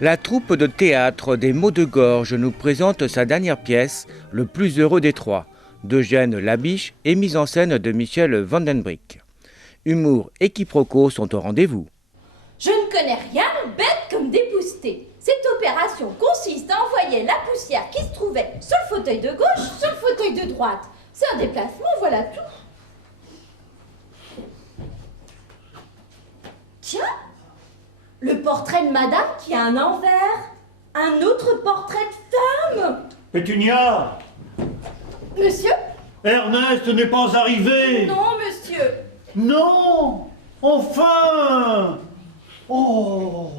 La troupe de théâtre des Mots de Gorge nous présente sa dernière pièce, Le plus heureux des trois, d'Eugène Labiche et mise en scène de Michel Vandenbrick. Humour et quiproquos sont au rendez-vous. Je ne connais rien, bête comme dépousté. Cette opération consiste à envoyer la poussière qui se trouvait sur le fauteuil de gauche sur le fauteuil de droite. C'est un déplacement, voilà tout. Tiens, le portrait de madame qui a un envers, un autre portrait de femme. Pétunia! Monsieur? Ernest n'est pas arrivé! Non, monsieur. Non! Enfin! Oh!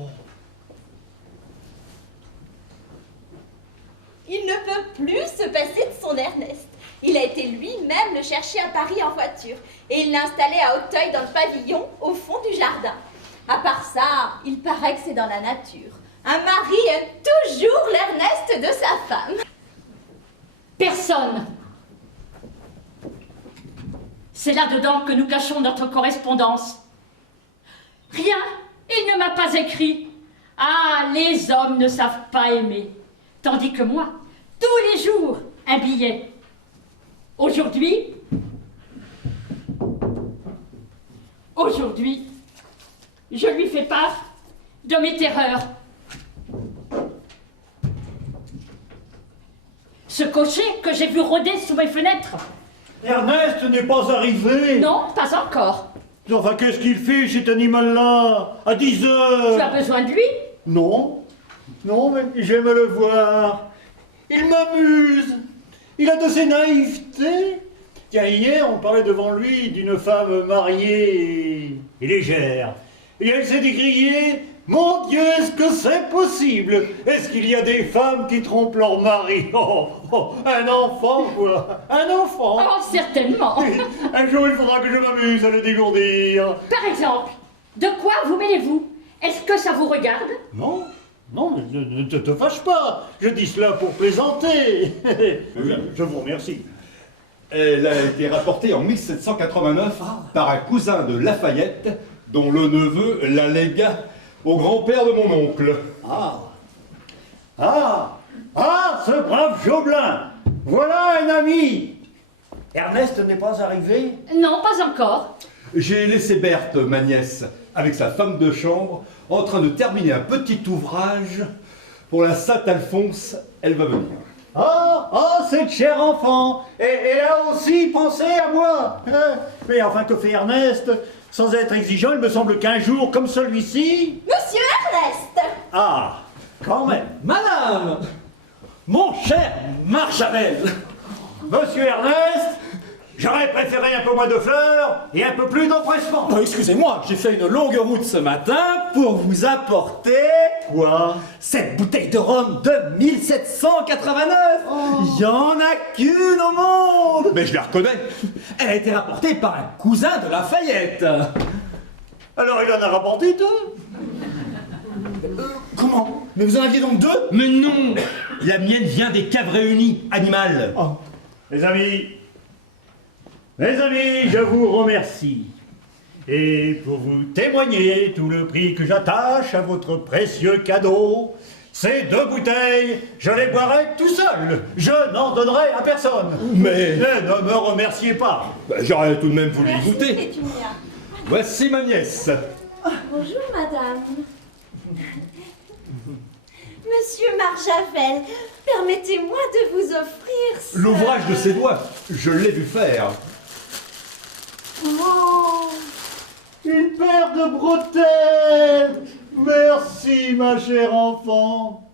Il ne peut plus se passer de son Ernest. Il a été lui-même le chercher à Paris en voiture et il l'a installé à Auteuil dans le pavillon au fond du jardin. À part ça, il paraît que c'est dans la nature. Un mari aime toujours l'Ernest de sa femme. Personne. C'est là-dedans que nous cachons notre correspondance. Rien, il ne m'a pas écrit. Ah, les hommes ne savent pas aimer. Tandis que moi, tous les jours, un billet. Aujourd'hui, je lui fais part de mes terreurs. Ce cocher que j'ai vu rôder sous mes fenêtres. Ernest n'est pas arrivé! Non, pas encore. Enfin, qu'est-ce qu'il fait cet animal-là? À 10 heures! Tu as besoin de lui? Non, non, mais j'aime le voir. Il m'amuse. Il a de ces naïvetés. Tiens, hier, on parlait devant lui d'une femme mariée et légère. Et elle s'est décriée, mon Dieu, est-ce que c'est possible? Est-ce qu'il y a des femmes qui trompent leur mari? Oh, oh, un enfant, quoi. Un enfant. Oh, certainement. Un jour, il faudra que je m'amuse à le dégourdir. Par exemple, de quoi vous mêlez-vous? Est-ce que ça vous regarde? Non, non, mais ne te fâche pas. Je dis cela pour plaisanter. Je vous remercie. Elle a été rapportée en 1789 par un cousin de Lafayette, dont le neveu la légua au grand-père de mon oncle. Ce brave Joblin. Voilà un ami. Ernest n'est pas arrivé? Non, pas encore. J'ai laissé Berthe, ma nièce, avec sa femme de chambre, en train de terminer un petit ouvrage pour la Saint-Alphonse. Elle va venir. Cette chère enfant. Et elle a aussi pensé à moi. Mais enfin, que fait Ernest? Sans être exigeant, il me semble qu'un jour comme celui-ci... Monsieur Ernest! Ah, quand même. Madame! Mon cher Marchavel! Monsieur Ernest, j'aurais préféré un peu moins de fleurs et un peu plus d'empressement. Oh, excusez-moi, j'ai fait une longue route ce matin pour vous apporter... Quoi? Cette bouteille de rhum de 1789! Il y en a qu'une au monde! Mais je la reconnais. Elle a été rapportée par un cousin de Lafayette. Alors il en a rapporté deux? Comment? Mais vous en aviez donc deux? Mais non! La mienne vient des caves réunies, animal! Mes amis, je vous remercie. Et pour vous témoigner tout le prix que j'attache à votre précieux cadeau, ces deux bouteilles, je les boirai tout seul. Je n'en donnerai à personne. Mais Ne me remerciez pas. j'aurais tout de même voulu y Merci, goûter. Pétunia. Voici ma nièce. Bonjour, madame. Monsieur Marjavel, permettez-moi de vous offrir ce... L'ouvrage de ses doigts, je l'ai vu faire. Oh, une paire de bretelles. Merci, ma chère enfant.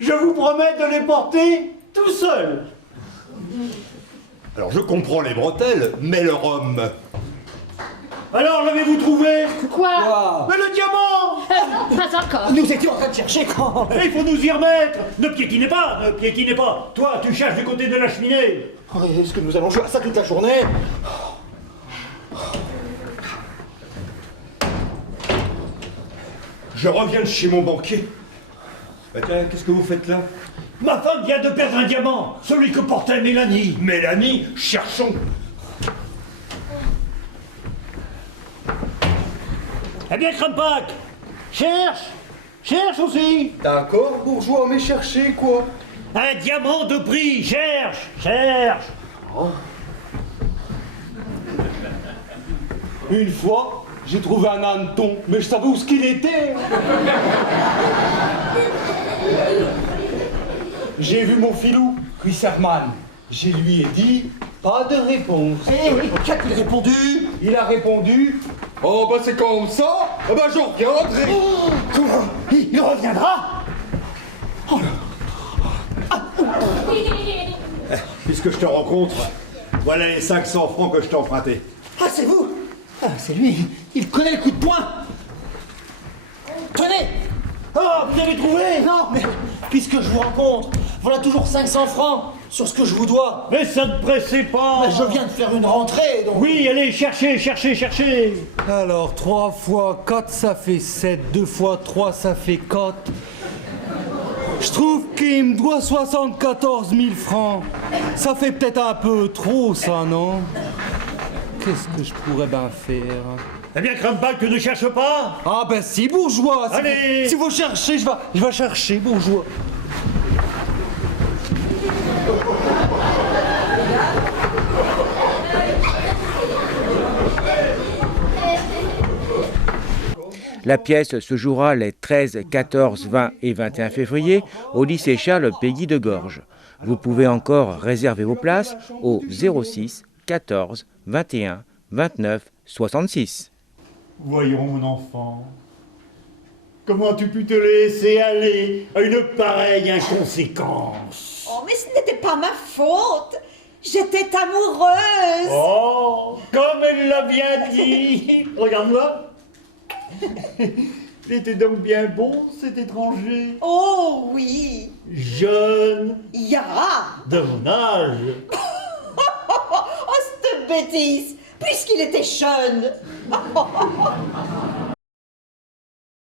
Je vous promets de les porter tout seul. Alors je comprends les bretelles, mais le rhum... Alors, l'avez-vous trouvé? Quoi? Mais le diamant! Non, pas encore. Nous étions en train de chercher quand... Il faut nous y remettre. Ne piétinez pas, ne piétinez pas. Toi, tu cherches du côté de la cheminée. Oh, est-ce que nous allons jouer à ça toute la journée? Je reviens de chez mon banquier. Bah tiens, qu'est-ce que vous faites là? Ma femme vient de perdre un diamant, celui que portait Mélanie. Mélanie, cherchons. Eh bien, Crampac, cherche Cherche aussi. D'accord, bourgeois, mais cherchez quoi? Un diamant de prix, cherche, cherche. Une fois, j'ai trouvé un hanneton, mais je savais où ce qu'il était. J'ai vu mon filou, Chrisserman. Je lui ai dit, pas de réponse. Eh oui, qu'a-t-il répondu? Il a répondu, oh bah c'est comme ça, bah je reviendrai. Oh, comment? Il reviendra? Puisque je te rencontre, voilà les 500 francs que je t'ai empruntés. Ah, c'est vous? Ah, c'est lui, il connaît le coup de poing. Tenez! Ah, vous avez trouvé? Non, mais puisque je vous rencontre, voilà toujours 500 francs sur ce que je vous dois. Mais ça ne pressez pas. Mais je viens de faire une rentrée, donc... Oui, allez, cherchez, cherchez, cherchez. Alors 3 fois 4 ça fait 7, 2 fois 3 ça fait 4. Je trouve qu'il me doit 74 000 francs. Ça fait peut-être un peu trop ça, non? Qu'est-ce que je pourrais bien faire? Eh bien, crains pas que tu ne cherches pas. Ah ben si, bourgeois. Allez. Si vous cherchez, je vais chercher, bourgeois. La pièce se jouera les 13, 14, 20 et 21 février au lycée Charles Péguy de Gorges. Vous pouvez encore réserver vos places au 06 14 21 29 66. Voyons, mon enfant. Comment as-tu pu te laisser aller à une pareille inconséquence? Oh, mais ce n'était pas ma faute. J'étais amoureuse. Oh, comme elle l'a bien dit. Regarde-moi. Il était donc bien bon, cet étranger. Oh oui. Jeune, Ya. de mon âge. Oh, cette bêtise. Puisqu'il était jeune.